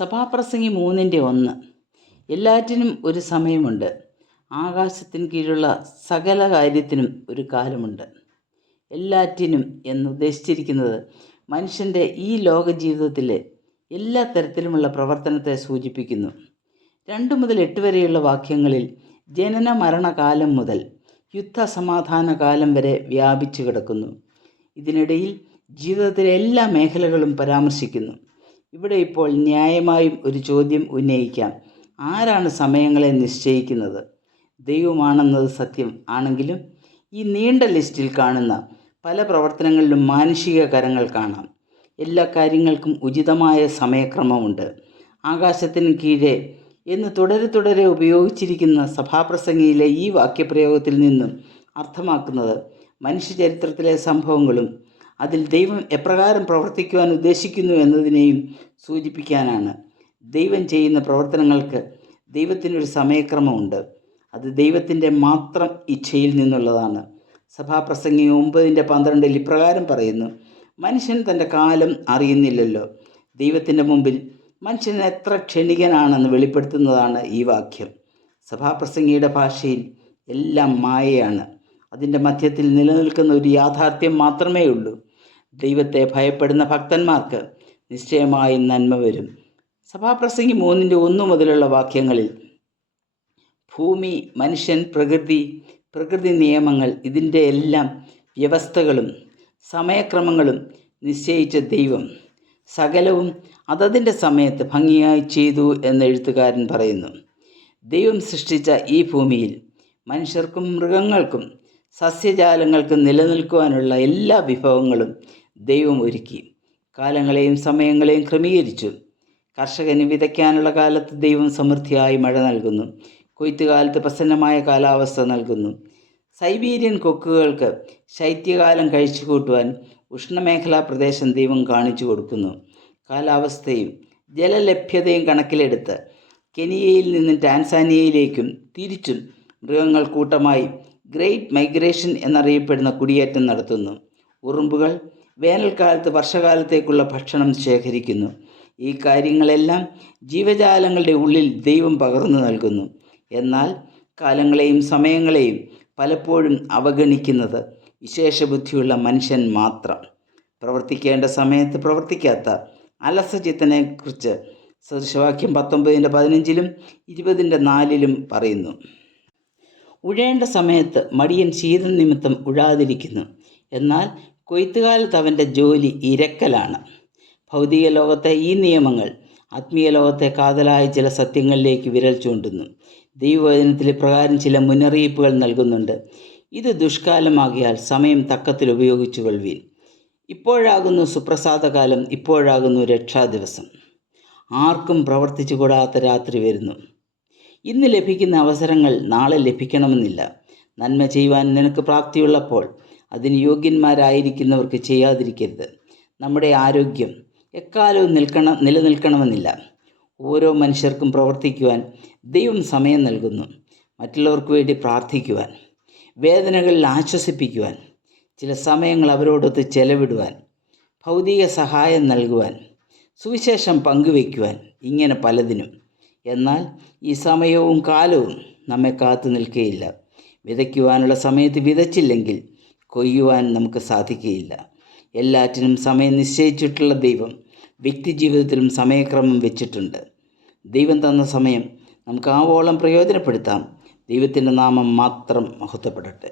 സഭാപ്രസംഗി 3:1. എല്ലാറ്റിനും ഒരു സമയമുണ്ട്. ആകാശത്തിന് കീഴുള്ള സകല കാര്യത്തിനും ഒരു കാലമുണ്ട്. എല്ലാറ്റിനും എന്നുദ്ദേശിച്ചിരിക്കുന്നത് മനുഷ്യൻ്റെ ഈ ലോക ജീവിതത്തിലെ എല്ലാ തരത്തിലുമുള്ള പ്രവർത്തനത്തെ സൂചിപ്പിക്കുന്നു. 2 മുതൽ 8 വരെയുള്ള വാക്യങ്ങളിൽ ജനന മരണകാലം മുതൽ യുദ്ധസമാധാന കാലം വരെ വ്യാപിച്ചു കിടക്കുന്നു. ഇതിനിടയിൽ ജീവിതത്തിലെ എല്ലാ മേഖലകളും പരാമർശിക്കുന്നു. ഇവിടെ ഇപ്പോൾ ന്യായമായും ഒരു ചോദ്യം ഉന്നയിക്കാം. ആരാണ് സമയങ്ങളെ നിശ്ചയിക്കുന്നത്? ദൈവമാണെന്നത് സത്യം ആണെങ്കിലും ഈ നീണ്ട ലിസ്റ്റിൽ കാണുന്ന പല പ്രവർത്തനങ്ങളിലും മാനുഷിക കരങ്ങൾ കാണാം. എല്ലാ കാര്യങ്ങൾക്കും ഉചിതമായ സമയക്രമമുണ്ട്. ആകാശത്തിന് കീഴെ എന്ന് തുടരെ ഉപയോഗിച്ചിരിക്കുന്ന സഭാപ്രസംഗിയിലെ ഈ വാക്യപ്രയോഗത്തിൽ നിന്നും അർത്ഥമാക്കുന്നത് മനുഷ്യചരിത്രത്തിലെ സംഭവങ്ങളും അതിൽ ദൈവം എപ്രകാരം പ്രവർത്തിക്കുവാൻ ഉദ്ദേശിക്കുന്നു എന്നതിനെയും സൂചിപ്പിക്കാനാണ്. ദൈവം ചെയ്യുന്ന പ്രവർത്തനങ്ങൾക്ക് ദൈവത്തിനൊരു സമയക്രമമുണ്ട്. അത് ദൈവത്തിൻ്റെ മാത്രം ഇച്ഛയിൽ നിന്നുള്ളതാണ്. സഭാപ്രസംഗി 9:12 ഇപ്രകാരം പറയുന്നു: മനുഷ്യൻ തൻ്റെ കാലം അറിയുന്നില്ലല്ലോ. ദൈവത്തിൻ്റെ മുമ്പിൽ മനുഷ്യൻ എത്ര ക്ഷണികനാണെന്ന് വെളിപ്പെടുത്തുന്നതാണ് ഈ വാക്യം. സഭാപ്രസംഗിയുടെ ഭാഷയിൽ എല്ലാം മായയാണ്. അതിൻ്റെ മധ്യത്തിൽ നിലനിൽക്കുന്ന ഒരു യാഥാർത്ഥ്യം മാത്രമേ ഉള്ളൂ. ദൈവത്തെ ഭയപ്പെടുന്ന ഭക്തന്മാർക്ക് നിശ്ചയമായും നന്മ വരും. സഭാപ്രസംഗി 3:1 മുതലുള്ള വാക്യങ്ങളിൽ ഭൂമി, മനുഷ്യൻ, പ്രകൃതി നിയമങ്ങൾ, ഇതിൻ്റെ എല്ലാം വ്യവസ്ഥകളും സമയക്രമങ്ങളും നിശ്ചയിച്ച ദൈവം സകലവും അതതിൻ്റെ സമയത്ത് ഭംഗിയായി ചെയ്തു എന്ന് എഴുത്തുകാരൻ പറയുന്നു. ദൈവം സൃഷ്ടിച്ച ഈ ഭൂമിയിൽ മനുഷ്യർക്കും മൃഗങ്ങൾക്കും സസ്യജാലങ്ങൾക്കും നിലനിൽക്കുവാനുള്ള എല്ലാ വിഭവങ്ങളും ദൈവം ഒരുക്കി. കാലങ്ങളെയും സമയങ്ങളെയും ക്രമീകരിച്ചു. കർഷകന് വിതയ്ക്കാനുള്ള കാലത്ത് ദൈവം സമൃദ്ധിയായി മഴ നൽകുന്നു. കൊയ്ത്തുകാലത്ത് പ്രസന്നമായ കാലാവസ്ഥ നൽകുന്നു. സൈബീരിയൻ കൊക്കുകൾക്ക് ശൈത്യകാലം കഴിച്ചു കൂട്ടുവാൻ ഉഷ്ണമേഖലാ പ്രദേശം ദൈവം കാണിച്ചു കൊടുക്കുന്നു. കാലാവസ്ഥയും ജലലഭ്യതയും കണക്കിലെടുത്ത് കെനിയയിൽ നിന്നും ടാൻസാനിയയിലേക്കും തിരിച്ചും മൃഗങ്ങൾ കൂട്ടമായി ഗ്രേറ്റ് മൈഗ്രേഷൻ എന്നറിയപ്പെടുന്ന കുടിയേറ്റം നടത്തുന്നു. ഉറുമ്പുകൾ വേനൽക്കാലത്ത് വർഷകാലത്തേക്കുള്ള ഭക്ഷണം ശേഖരിക്കുന്നു. ഈ കാര്യങ്ങളെല്ലാം ജീവജാലങ്ങളുടെ ഉള്ളിൽ ദൈവം പകർന്നു നൽകുന്നു. എന്നാൽ കാലങ്ങളെയും സമയങ്ങളെയും പലപ്പോഴും അവഗണിക്കുന്നത് വിശേഷബുദ്ധിയുള്ള മനുഷ്യൻ മാത്രം. പ്രവർത്തിക്കേണ്ട സമയത്ത് പ്രവർത്തിക്കാത്ത അലസചിത്തനെക്കുറിച്ച് സദൃശവാക്യം 19:15 20:4 പറയുന്നു. ഉഴേണ്ട സമയത്ത് മടിയൻ ശീതം നിമിത്തം ഉഴാതിരിക്കുന്നു. എന്നാൽ കൊയ്ത്തുകാലത്ത് അവൻ്റെ ജോലി ഇരക്കലാണ്. ഭൗതിക ലോകത്തെ ഈ നിയമങ്ങൾ ആത്മീയ ലോകത്തെ കാതലായ ചില സത്യങ്ങളിലേക്ക് വിരൽ ചൂണ്ടുന്നു. ദൈവവചനത്തിൽ ഇപ്രകാരം ചില മുന്നറിയിപ്പുകൾ നൽകുന്നുണ്ട്. ഇത് ദുഷ്കാലമാകിയാൽ സമയം തക്കത്തിൽ ഉപയോഗിച്ചു കൊള്ളുവിൻ. ഇപ്പോഴാകുന്നു സുപ്രസാദകാലം, ഇപ്പോഴാകുന്നു രക്ഷാദിവസം. ആർക്കും പ്രവർത്തിച്ചു കൂടാത്ത രാത്രി വരുന്നു. ഇന്ന് ലഭിക്കുന്ന അവസരങ്ങൾ നാളെ ലഭിക്കണമെന്നില്ല. നന്മ ചെയ്യുവാൻ നിനക്ക് പ്രാപ്തിയുള്ളപ്പോൾ അതിന് യോഗ്യന്മാരായിരിക്കുന്നവർക്ക് ചെയ്യാതിരിക്കരുത്. നമ്മുടെ ആരോഗ്യം എക്കാലവും നിലനിൽക്കണമെന്നില്ല. ഓരോ മനുഷ്യർക്കും പ്രവർത്തിക്കുവാൻ ദൈവം സമയം നൽകുന്നു. മറ്റുള്ളവർക്ക് വേണ്ടി പ്രാർത്ഥിക്കുവാൻ, വേദനകളിൽ ആശ്വസിപ്പിക്കുവാൻ, ചില സമയങ്ങൾ അവരോടൊത്ത് ചെലവിടുവാൻ, ഭൗതിക സഹായം നൽകുവാൻ, സുവിശേഷം പങ്കുവയ്ക്കുവാൻ, ഇങ്ങനെ പലതിനും. എന്നാൽ ഈ സമയവും കാലവും നമ്മെ കാത്തു നിൽക്കുകയില്ല. വിതയ്ക്കുവാനുള്ള സമയത്ത് വിതച്ചില്ലെങ്കിൽ കൊയ്യുവാൻ നമുക്ക് സാധിക്കുകയില്ല. എല്ലാറ്റിനും സമയം നിശ്ചയിച്ചിട്ടുള്ള ദൈവം വ്യക്തി ജീവിതത്തിലും സമയക്രമം വെച്ചിട്ടുണ്ട്. ദൈവം തന്ന സമയം നമുക്ക് ആവോളം പ്രയോജനപ്പെടുത്താം. ദൈവത്തിൻ്റെ നാമം മാത്രം മഹത്വപ്പെടട്ടെ.